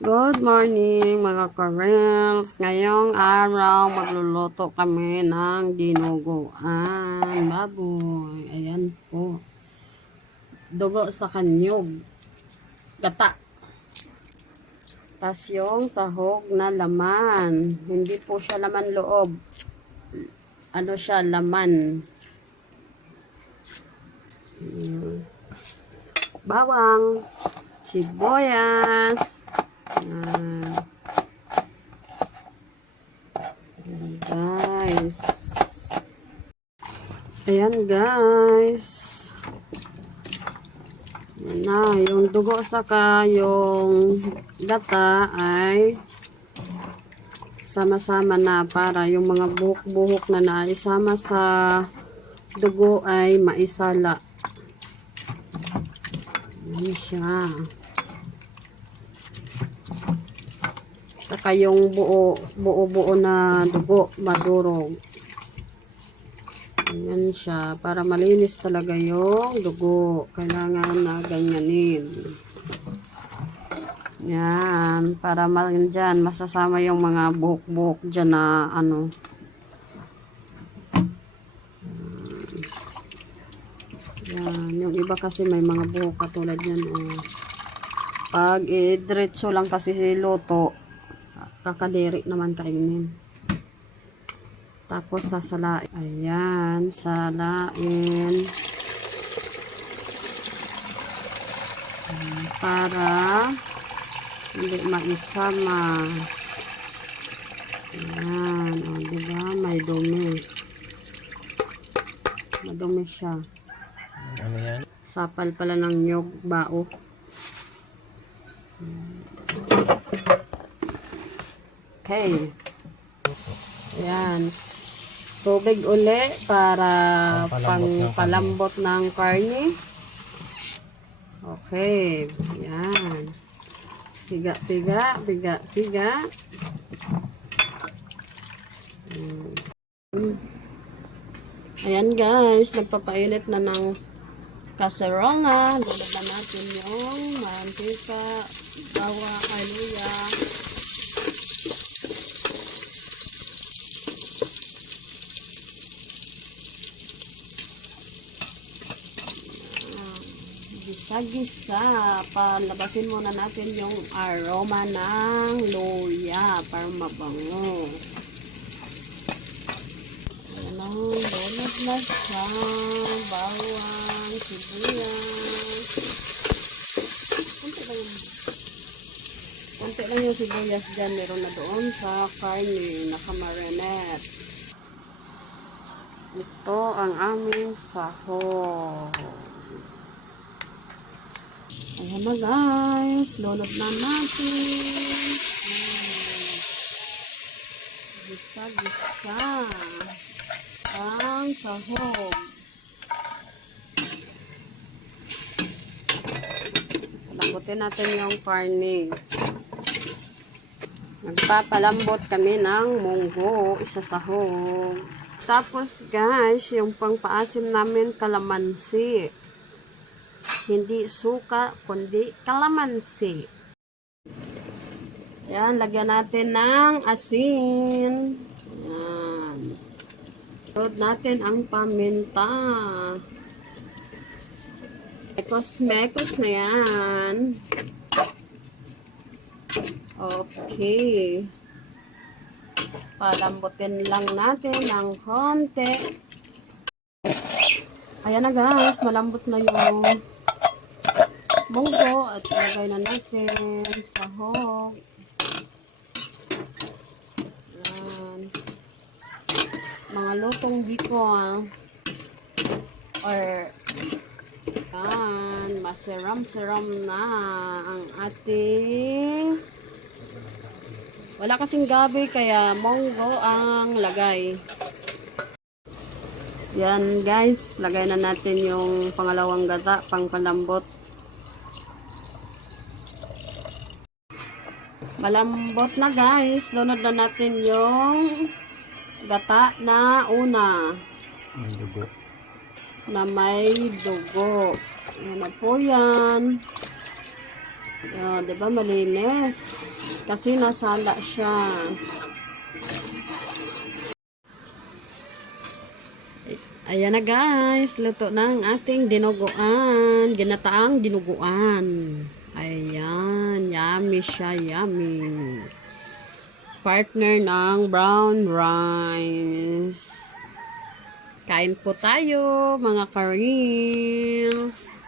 Good morning mga ka-reels. Ngayong araw magluluto kami ng dinuguan baboy. Ayan po. Dugo sa kanyog. Gata. Tas yung sahog na laman. Hindi po siya laman loob. Ano siya, laman. Bawang. Sibuyas. Ayan guys. Ayan na, yung dugo saka yung gata ay sama-sama na para yung mga buhok-buhok na naisama sa dugo ay maisala. Ayan siya. Saka yung buo-buo na dugo, madurog. Ayan siya. Para malinis talaga yung dugo. Kailangan na ganyanin. Yan. Para dyan, masasama yung mga buhok-buhok dyan na ano. Yan. Yung iba kasi may mga buhok katulad yan. Pag diretso lang kasi luto, kakadiri naman kainin. Tapos sasalain. Ayan, salain. Para hindi maisama. Ayan, o diba? May dumi. Madumi siya. Ano yan? Sapal pala ng nyog, bao. Okay. Ayan. Tubig uli para pangpalambot ng karne. Okay. Ayan. Piga. Ayan guys. Nagpapainit na ng kaserola. Lalagyan natin yung mantika, bawang, aluya. Gisa-gisa. Palabasin muna natin yung aroma ng luya para mabango. Ayan, lunod na siya. Bawang, sibuyas. Kunti lang yung sibuyas dyan. Meron na doon sa karne. Nakamarinate. Ito ang aming sahog. Ayan na guys, lunod na natin. Gisa-gisa ang sahog. Lambutin natin yung karne. Nagpapalambot kami ng munggo, isa sahog. Tapos guys, yung pangpaasim namin kalamansi. Hindi suka, kundi kalamansi. Ayan, lagyan natin ng asin. Ayan. Load natin ang paminta. Mekos na yan. Okay. Palambutin lang natin ng konti. Ayan na guys, malambot na yung munggo at ilagay na natin sahog. Ayan. Mga lutong bicol or ayan, masiram-siram na ang ating wala kasing gabi kaya munggo ang lagay. Yan guys, lagay na natin yung pangalawang gata, pangpalambot. Malambot na guys, lunod na natin yung gata na una. May dugo. Na may dugo. Yan na po yan. Di ba malinis? Kasi nasala siya. Ayan na guys, luto na ang ating dinuguan, ginataang dinuguan. Ayan, yummy siya, yummy. Partner ng brown rice. Kain po tayo, mga Karins.